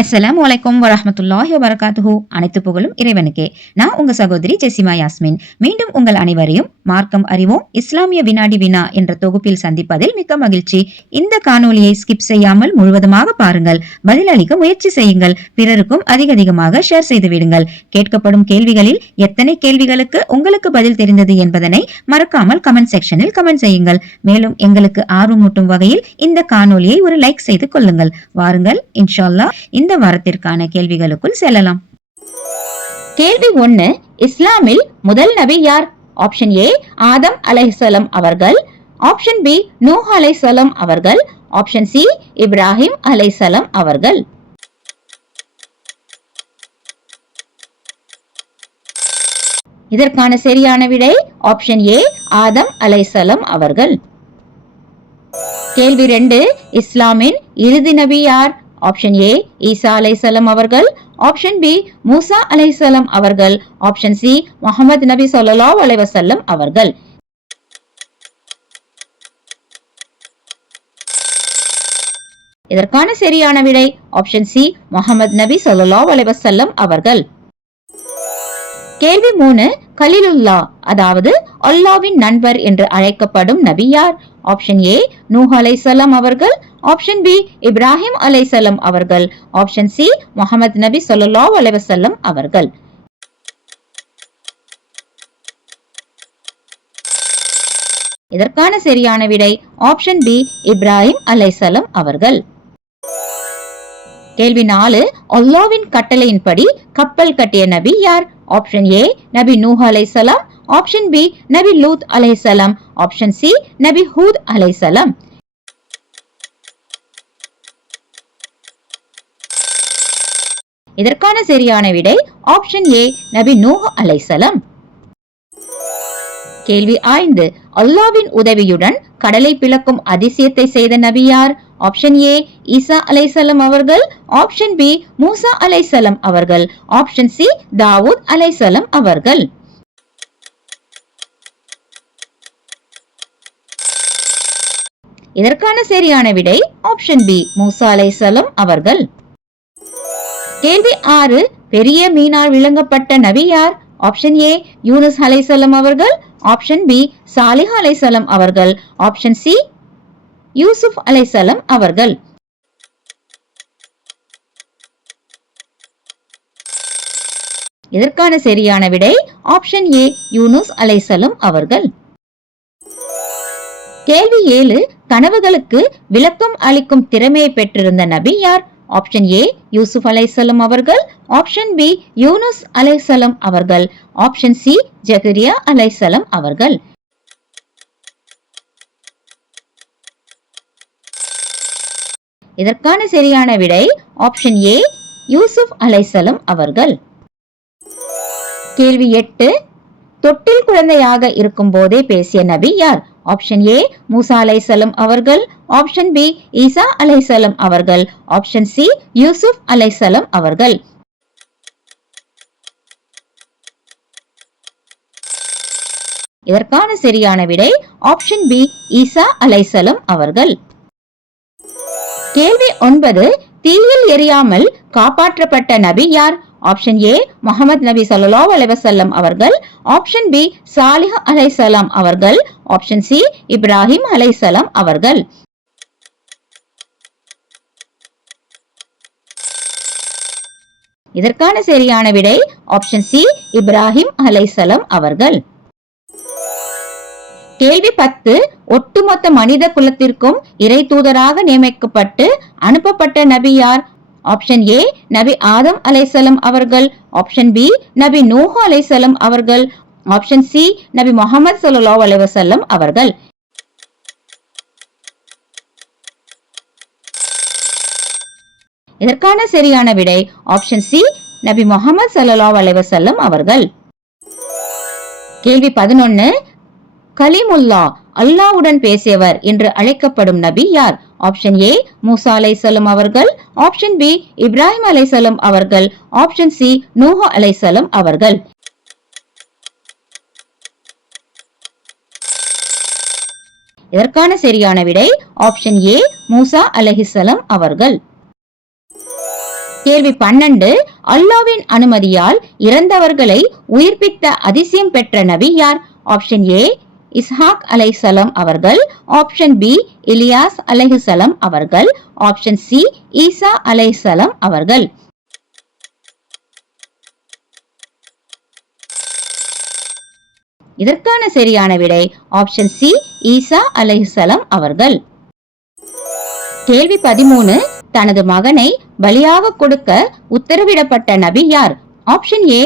அஸ்ஸலாமு அலைக்கும் வரஹ்மத்துல்லாஹி வபரகாத்துஹு. அனைத்து புகழும் இறைவனுக்கே. நான் உங்க சகோதரி ஜெசிமா யாஸ்மின். மீண்டும் உங்கள் அனைவரையும் மார்க்கம் அறிவோம் இஸ்லாமிய வினாடி வினா என்ற தொகுப்பில் சந்திப்பதில் மிக்க மகிழ்ச்சி. இந்த காணொலியை ஸ்கிப் செய்யாமல் முழுவதுமாக பாருங்கள். பதிலளிக்க முயற்சி செய்யுங்கள். பிறருக்கும் அதிகமாக ஷேர் செய்து விடுங்கள். கேட்கப்படும் கேள்விகளில் எத்தனை கேள்விகளுக்கு உங்களுக்கு பதில் தெரிந்தது என்பதனை மறக்காமல் கமெண்ட் செக்ஷனில் கமெண்ட் செய்யுங்கள். மேலும் எங்களுக்கு ஆர்வமூட்டும் வகையில் இந்த காணொலியை ஒரு லைக் செய்து கொள்ளுங்கள். வாருங்கள், இன்ஷா அல்லாஹ் இந்த வாரத்திற்கான கேள்விகளுக்குள் செல்லலாம். கேள்வி 1. இஸ்லாமில் முதல் நபி யார்? ஆப்ஷன் ஏ ஆதம் அலைஹிஸ்ஸலாம் அவர்கள், ஆப்ஷன் பி நூஹ் அலைஹிஸ்ஸலாம் அவர்கள், ஆப்ஷன் சி இப்ராஹிம் அலைஹிஸ்ஸலாம் அவர்கள். இதற்கான சரியான விடை ஆப்ஷன் ஏ ஆதம் அலைஹிஸ்ஸலாம் அவர்கள். கேள்வி 2. இஸ்லாமின் இறுதி நபி யார்? ஆப்ஷன் ஏ ஈசா அலைஹிஸ்ஸலாம் அவர்கள், ஆப்ஷன் பி மூசா அலைஹிஸ்ஸலாம் அவர்கள், ஆப்ஷன் சி முஹம்மது நபி ஸல்லல்லாஹு அலைஹி வஸல்லம் அவர்கள். இதற்கான சரியான விடை ஆப்ஷன் சி முஹம்மது நபி ஸல்லல்லாஹு அலைஹி வஸல்லம் அவர்கள். கேள்வி 3. கலீலுல்லாஹ் அதாவது அல்லாஹ்வின் நண்பர் என்று அழைக்கப்படும் நபி யார்? ஆப்ஷன் ஏ நூஹ் அலைஹிஸ்ஸலாம் அவர்கள், ஆப்ஷன் பி இப்ராஹிம் அலைஹிஸ்ஸலாம் அவர்கள், ஆப்ஷன் சி முஹம்மது நபி ஸல்லல்லாஹு அலைஹி வஸல்லம் அவர்கள். இதற்கான சரியான விடை ஆப்ஷன் பி இப்ராஹிம் அலைஹிஸ்ஸலாம் அவர்கள். கேள்வி 4. அல்லாஹ்வின் கட்டளையின்படி கப்பல் கட்டிய நபி யார்? ஆப்ஷன் ஏ நபி நூஹ் அலைஹிஸ்ஸலாம், ஆப்ஷன் பி நபி லூத் அலைஹிஸ்ஸலாம், ஆப்ஷன் சி நபி ஹூத் அலைஹிஸ்ஸலாம். இதற்கான சரியான விடை ஆப்ஷன் ஏ நபி நூஹ் அலைஹிஸ்ஸலாம். கேள்வி 5. அல்லாஹ்வின் உதவியுடன் கடலை பிளக்கும் அதிசயத்தை செய்த நபி யார்? ஆப்ஷன் ஏ ஈசா அலைஹிஸ்ஸலாம் அவர்கள், ஆப்ஷன் பி மூசா அலைஹிஸ்ஸலாம் அவர்கள், ஆப்ஷன் சி தாவூத் அலைஹிஸ்ஸலாம் அவர்கள். இதற்கான சரியான விடை ஆப்ஷன் பி மூசா அலைஹிஸ்ஸலாம் அவர்கள். கேள்வி 6. பெரிய மீனால் விளங்கப்பட்ட நபி யார்? ஆப்ஷன் ஏ யூனுஸ் அலைஹிஸ்ஸலாம் அவர்கள், ஆப்ஷன் பி சாலிஹ் அலைஹிஸ்ஸலாம் அவர்கள், ஆப்ஷன் சி யூசுப் அலைஹிஸ்ஸலாம் அவர்கள். இதற்கான சரியான விடை ஆப்ஷன் ஏ யூனுஸ் அலைஹிஸ்ஸலாம் அவர்கள். கேள்வி 7. கனவுகளுக்கு விளக்கம் அளிக்கும் திறமையை பெற்றிருந்த நபி யார்? ஆப்ஷன் ஏ யூசுப் அலைஹிஸ்ஸலாம் அவர்கள், ஆப்ஷன் பி யூனுஸ் அலைஹிஸ்ஸலாம் அவர்கள், ஆப்ஷன் சி ஜகரியா அலைஹிஸ்ஸலாம் அவர்கள். இதற்கான சரியான விடை ஆப்ஷன் ஏ யூசுப் அலைஹிஸ்ஸலாம் அவர்கள். கேள்வி 8. தொட்டில் குழந்தையாக இருக்கும் போதே பேசிய நபி யார்? ஆப்ஷன் ஏ மூசா அலைஹிஸ்ஸலாம் அவர்கள், ஆப்ஷன் பி ஈசா அலைஹிஸ்ஸலாம் அவர்கள், ஆப்ஷன் சி யூசுப் அலைஹிஸ்ஸலாம் அவர்கள். இதற்கான சரியான விடை ஆப்ஷன் பி ஈசா அலைஹிஸ்ஸலாம் அவர்கள். கேள்வி 9. தீயில் எரியாமல் காப்பாற்றப்பட்ட நபி யார்? ஆப்ஷன் ஏ முஹம்மது நபி ஸல்லல்லாஹு அலைஹி வஸல்லம் அவர்கள், ஆப்ஷன் பி சாலிஹ் அலைஹிஸ்ஸலாம் அவர்கள், ஆப்ஷன் சி இப்ராஹிம் அலைஹிஸ்ஸலாம் அவர்கள். இதற்கான சரியான விடை ஆப்ஷன் சி இப்ராஹிம் அலைஹிஸ்ஸலாம் அவர்கள். கேள்வி 10. ஒட்டுமொத்த மனித குலத்திற்கும் இறை தூதராக நியமிக்கப்பட்டு அனுப்பப்பட்ட நபி யார்? ஆப்ஷன் ஏ நபி ஆதம் அலைஹிஸ்ஸலாம் அவர்கள், ஆப்ஷன் பி நபி நூஹ் அலைஹிஸ்ஸலாம் அவர்கள், ஆப்ஷன் சி நபி முஹம்மது ஸல்லல்லாஹு அலைஹி வஸல்லம் அவர்கள். இதற்கான சரியான விடை ஆப்ஷன் சி நபி முஹம்மது ஸல்லல்லாஹு அலைஹி வஸல்லம் அவர்கள். கேள்வி 11. கலீமுல்லாஹ் அல்லாஹ்வுடன் பேசியவர் என்று அழைக்கப்படும் நபி யார்? ஆப்ஷன் ஏ மூசா அலைஹிஸ்ஸலாம் அவர்கள், ஆப்ஷன் பி இப்ராஹிம் அலைஹிஸ்ஸலாம் அவர்கள், ஆப்ஷன் சி நூஹ் அலைஹிஸ்ஸலாம் அவர்கள். இதற்கான சரியான விடை ஆப்ஷன் ஏ மூசா அலைஹிஸ்ஸலாம் அவர்கள். கேள்வி 12. அல்லாஹ்வின் அனுமதியால் இறந்தவர்களை உயிர்ப்பித்த அதிசயம் பெற்ற நபி யார்? ஆப்ஷன் ஏ இஸ்ஹாக் அலைஹிஸ்ஸலாம் அவர்கள், ஆப்ஷன் பி இலியாஸ் அலைஹிஸ்ஸலாம் அவர்கள், ஆப்ஷன் சி ஈசா அலைஹிஸ்ஸலாம் அவர்கள். இதற்கான சரியான விடை ஆப்ஷன் சி ஈசா அலைஹிஸ்ஸலாம் அவர்கள். கேள்வி 13. தனது மகனை பலியாக கொடுக்க உத்தரவிடப்பட்ட நபி யார்? ஆப்ஷன் ஏ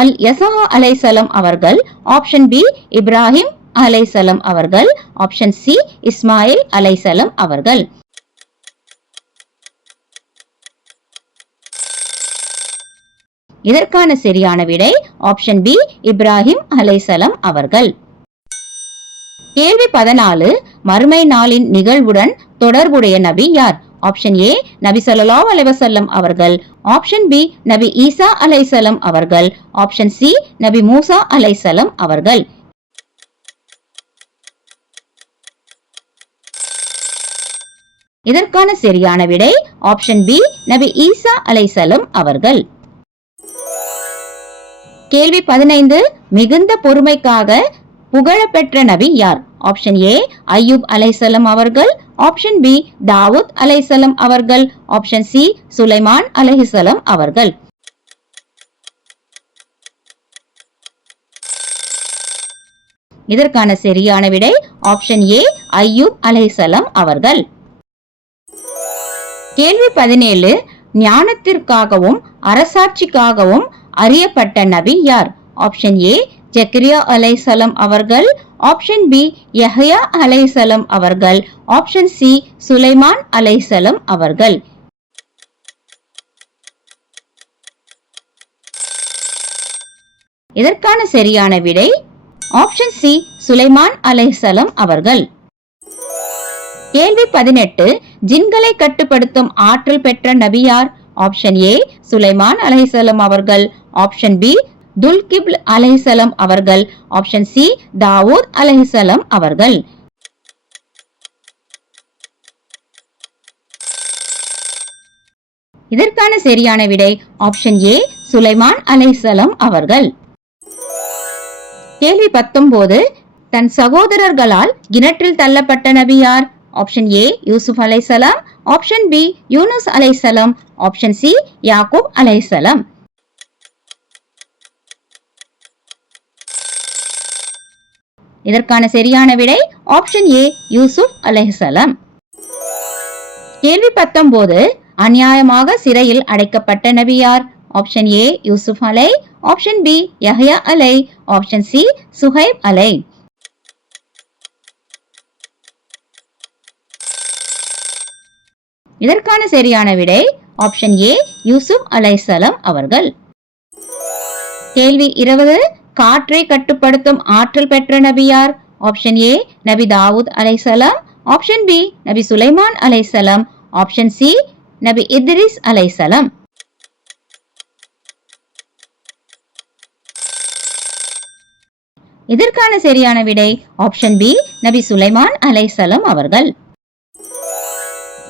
அல் யஸா அலைஹிஸ்ஸலாம் அவர்கள், ஆப்ஷன் பி இப்ராஹிம் அலைஹிஸ்ஸலாம் அவர்கள், ஆப்ஷன் சி இஸ்மாயில் அலைஹிஸ்ஸலாம் அவர்கள். இதற்கான சரியான விடை ஆப்ஷன் பி இப்ராஹிம் அலைஹிஸ்ஸலாம் அவர்கள். கேள்வி 14. மறுமை நாளின் நிகழ்வுடன் தொடர்புடைய நபி யார்? ஆப்ஷன் ஏ நபி ஸல்லல்லாஹு அலைஹி வஸல்லம் அவர்கள், ஆப்ஷன் பி நபி ஈசா அலைஹிஸ்ஸலாம் அவர்கள், ஆப்ஷன் சி நபி மூசா அலைஹிஸ்ஸலாம் அவர்கள். இதற்கான சரியான விடை ஆப்ஷன் பி நபி ஈசா அலைஹிஸ்ஸலாம் அவர்கள். கேள்வி 15. மிகுந்த பொறுமைக்காக புகழப்பெற்ற நபி யார்? ஆப்ஷன் ஏ அய்யூப் அலைஹிஸ்ஸலாம் அவர்கள், ஆப்ஷன் பி தாவூத் அலைஹிஸ்ஸலாம் அவர்கள், ஆப்ஷன் சி சுலைமான் அலைஹிஸ்ஸலாம் அவர்கள். இதற்கான சரியான விடை ஆப்ஷன் ஏ அய்யூப் அலைஹிஸ்ஸலாம் அவர்கள். கேள்வி 17. ஞானத்திற்காகவும் அரசாட்சிக்காகவும் அறியப்பட்ட நபி யார்? ஆப்ஷன் ஏ ஜக்கரியா அலைஹிஸ்ஸலாம் அவர்கள், ஆப்ஷன் பி யஹ்யா அலைஹிஸ்ஸலாம் அவர்கள், ஆப்ஷன் சி சுலைமான் அலைஹிஸ்ஸலாம் அவர்கள். இதற்கான சரியான விடை ஆப்ஷன் சி சுலைமான் அலைஹிஸ்ஸலாம் அவர்கள். கேள்வி 18. ஜின்களை கட்டுப்படுத்தும் ஆற்றல் பெற்ற நபி யார்? ஆப்ஷன் ஏ சுலைமான் அலைஹிஸ்ஸலாம் அவர்கள், ஆப்ஷன் பி துல்கிப்ல் அலைஹிஸ்ஸலாம் அவர்கள், ஆப்ஷன் சி தாவூத் அலைஹிஸ்ஸலாம் அவர்கள். இதற்கான சரியான விடை ஆப்ஷன் ஏ சுலைமான் அலைஹிஸ்ஸலாம் அவர்கள். கேள்வி 19. தன் சகோதரர்களால் கிணற்றில் தள்ளப்பட்ட நபி யார்? ஆப்ஷன் ஏ யூசுப் அலைஹிஸ்ஸலாம், ஆப்ஷன் பி யூனுஸ் அலைஹிஸ்ஸலாம், ஆப்ஷன் சி யாக்கூப் அலைஹிஸ்ஸலாம். இதற்கான சரியான விடை ஆப்ஷன் ஏ யூசுப் அலைஹிஸ்ஸலாம். கேள்வி 19. அநியாயமாக சிறையில் அடைக்கப்பட்ட நபி யார்? ஆப்ஷன் ஏ யூசுப் அலை, ஆப்ஷன் பி யஹ்யா அலை, ஆப்ஷன் சி சுஹைப் அலை. இதற்கான சரியான விடை ஆப்ஷன் ஏ யூசுப் அலைஹிஸ்ஸலாம் அவர்கள். கேள்வி 20. காற்றை கட்டுப்படுத்தும் ஆற்றல் பெற்ற நபி யார்? ஆப்ஷன் ஏ நபி தாவூத் அலைஹிஸ்ஸலாம், ஆப்ஷன் பி நபி சுலைமான் அலைஹிஸ்ஸலாம், ஆப்ஷன் சி நபி இத்ரிஸ் அலைஹிஸ்ஸலாம். இதற்கான சரியான விடை ஆப்ஷன் பி நபி சுலைமான் அலைஹிஸ்ஸலாம் அவர்கள்.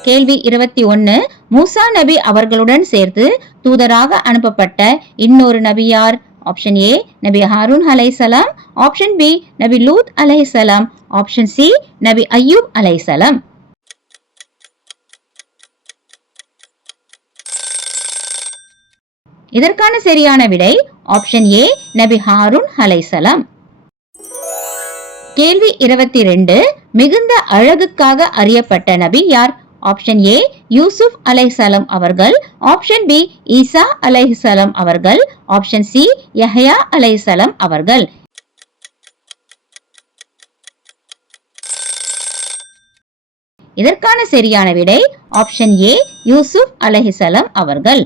கேள்வி 21. மூசா நபி அவர்களுடன் சேர்த்து தூதராக அனுப்பப்பட்ட இன்னொரு நபி யார்? ஆப்ஷன் ஏ நபி ஹாரூன் அலைஹிஸ்ஸலாம், ஆப்ஷன் பி நபி லூத் அலைஹிஸ்ஸலாம், ஆப்ஷன் சி நபி அய்யூப் அலைஹிஸ்ஸலாம். இதற்கான சரியான விடை ஆப்ஷன் ஏ நபி ஹாரூன் அலைஹிஸ்ஸலாம். கேள்வி 22. மிகுந்த அழகுக்காக அறியப்பட்ட நபி யார்? ஆப்ஷன் ஏ யூசுப் அலைஹிஸ்ஸலாம் அவர்கள், ஆப்ஷன் பி ஈசா அலைஹிஸ்ஸலாம் அவர்கள், ஆப்ஷன் சி யஹ்யா அலைஹிஸ்ஸலாம் அவர்கள். இதற்கான சரியான விடை ஆப்ஷன் ஏ யூசுப் அலைஹிஸ்ஸலாம் அவர்கள்.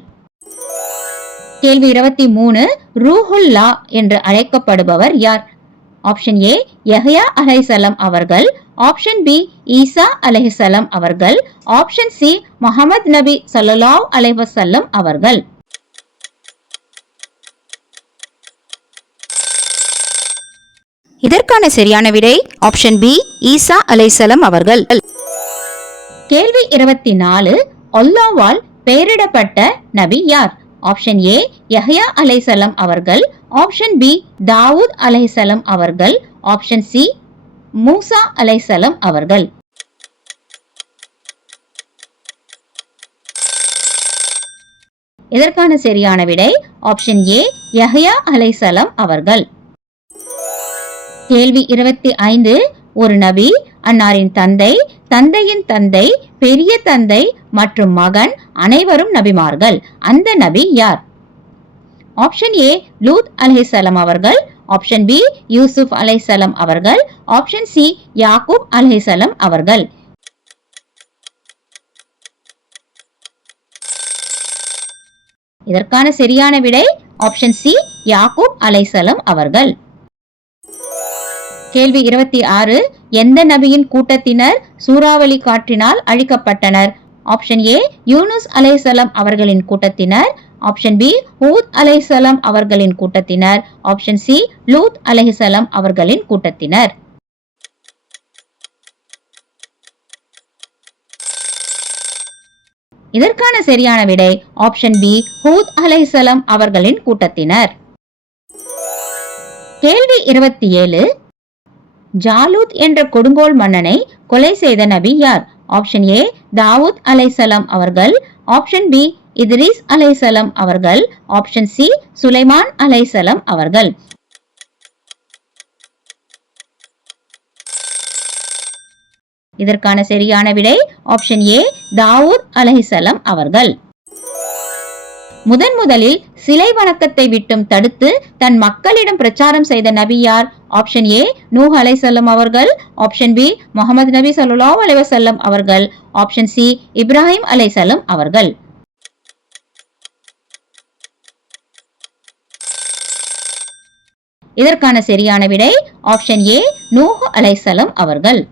கேள்வி 23. ரூஹுல்லா என்று அழைக்கப்படுபவர் யார்? ஆப்ஷன் ஏ யஹ்யா அலைஹிஸ்ஸலாம் அவர்கள், ஆப்ஷன் பி ஈசா அலைஹிஸ்ஸலாம் அவர்கள், ஆப்ஷன் சி முஹம்மது நபி ஸல்லல்லாஹு அலைஹி வஸல்லம் அவர்கள். இதற்கான சரியான விடை ஆப்ஷன் பி ஈசா அலைஹிஸ்ஸலாம் அவர்கள். கேள்வி 24. அல்லாஹ்வால் பெயரிடப்பட்ட நபி யார்? ஆப்ஷன் ஏ யஹ்யா அலைஹிஸ்ஸலாம் அவர்கள், ஆப்ஷன் பி தாவூத் அலைஹிஸ்ஸலாம் அவர்கள், ஆப்ஷன் சி மூசா அலைஹிஸ்ஸலாம் அவர்கள். இதற்கான சரியான விடை ஆப்ஷன் ஏ யஹ்யா அலைஹிஸ்ஸலாம் அவர்கள். கேள்வி 25. ஒரு நபி, அன்னாரின் தந்தை, தந்தையின் தந்தை, பெரிய தந்தை மற்றும் மகன் அனைவரும் நபிமார்கள். அந்த நபி யார்? ஆப்ஷன் ஏ லூத் அலைஹிஸ்ஸலாம் அவர்கள், ஆப்ஷன் பி யூசுப் அலைஹிஸ்ஸலாம் அவர்கள், ஆப்ஷன் சி யாக்கூப் அலைஹிஸ்ஸலாம் அவர்கள். இதற்கான சரியான விடை ஆப்ஷன் சி யாக்கூப் அலைஹிஸ்ஸலாம் அவர்கள். கேள்வி 26. எந்த நபியின் கூட்டத்தினர் சூறாவளி காற்றினால் அழிக்கப்பட்டனர்? ஆப்ஷன் ஏ யூனுஸ் அலைஹிஸ்ஸலாம் அவர்களின் கூட்டத்தினர், ஆப்ஷன் பி ஹூத் அலைஹிஸ்ஸலாம் அவர்களின் கூட்டத்தினர், ஆப்ஷன் சி லூத் அலைஹிஸ்ஸலாம் அவர்களின் கூட்டத்தினர். இதற்கான சரியான விடை ஆப்ஷன் பி ஹூத் அலைஹிஸ்ஸலாம் அவர்களின் கூட்டத்தினர். கேள்வி 27. ஜாலூத் என்ற கொடுங்கோல் மன்னனை கொலை செய்த நபி யார்? ஆப்ஷன் ஏ தாவூத் அலைஹிஸ்ஸலாம் அவர்கள், ஆப்ஷன் பி இத்ரீஸ் அலைஹிஸ்ஸலாம் அவர்கள், ஆப்ஷன் சி சுலைமான் அலைஹிஸ்ஸலாம் அவர்கள். இதற்கான சரியான விடை ஆப்ஷன் ஏ தாவூத் அலைஹிஸ்ஸலாம் அவர்கள். முதலில் சிலை வணக்கத்தை விட்டும் தடுத்து தன் மக்களிடம் பிரச்சாரம் செய்த நபி யார்? ஆப்ஷன் ஏ நூஹ் அலைஹிஸ்ஸலாம் அவர்கள், ஆப்ஷன் பி முஹம்மது நபி ஸல்லல்லாஹு அலைஹி வஸல்லம் அவர்கள், ஆப்ஷன் சி இப்ராஹிம் அலைஹிஸ்ஸலாம் அவர்கள். இதற்கான சரியான விடை ஆப்ஷன் ஏ நூஹ் அலைஹிஸ்ஸலாம் அவர்கள்.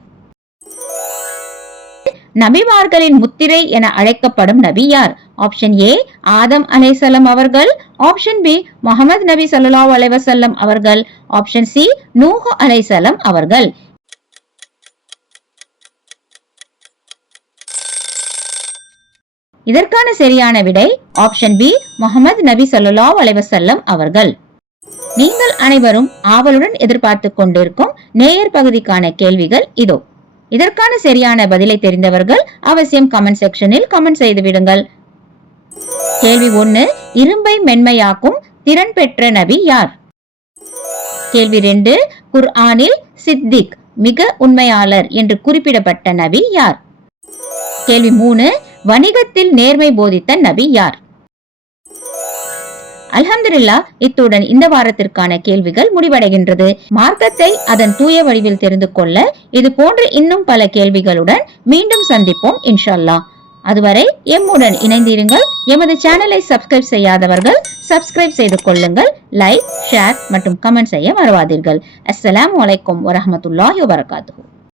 நபிமார்களின் முத்திரை என அழைக்கப்படும் நபி யார்? ஆப்ஷன் ஏ ஆதம் அலைஹிஸ்ஸலாம் அவர்கள், ஆப்ஷன் பி முஹம்மது நபி ஸல்லல்லாஹு அலைஹி வஸல்லம் அவர்கள், ஆப்ஷன் சி நூஹ் அலைஹிஸ்ஸலாம் அவர்கள். இதற்கான சரியான விடை ஆப்ஷன் பி முஹம்மது நபி ஸல்லல்லாஹு அலைஹி வஸல்லம் அவர்கள். நீங்கள் அனைவரும் ஆவலுடன் எதிர்பார்த்து கொண்டிருக்கும் நேயர் பகுதிக்கான கேள்விகள் இதோ. இதற்கான சரியான பதிலை தெரிந்தவர்கள் அவசியம் கமெண்ட் செக்ஷனில் கமெண்ட் செய்து விடுங்கள். கேள்வி 1. இரும்பை மென்மையாக்கும் திறன் பெற்ற நபி யார்? கேள்வி 2. குர்ஆனில் சித்திக் மிக உண்மையாளர் என்று குறிப்பிடப்பட்ட நபி யார்? கேள்வி 3. வணிகத்தில் நேர்மை போதித்த நபி யார்? அல்ஹம்துலில்லாஹ், இத்துடன் இந்த வாரத்திற்கான கேள்விகள் முடிவடைகின்றது. மார்க்கத்தை அதன் தூய வடிவில் தெரிந்து கொள்ள இது போன்ற இன்னும் பல கேள்விகளுடன் மீண்டும் சந்திப்போம் இன்ஷா அல்லாஹ். அதுவரை எம்முடன் இணைந்திருங்கள். எமது சேனலை சப்ஸ்கிரைப் செய்யாதவர்கள் சப்ஸ்கிரைப் செய்து கொள்ளுங்கள். லைக், ஷேர் மற்றும் கமெண்ட் செய்ய மறவாதீர்கள். அஸ்ஸலாமு அலைக்கும் வரஹ்மத்துல்லாஹி வபரகாத்துஹு.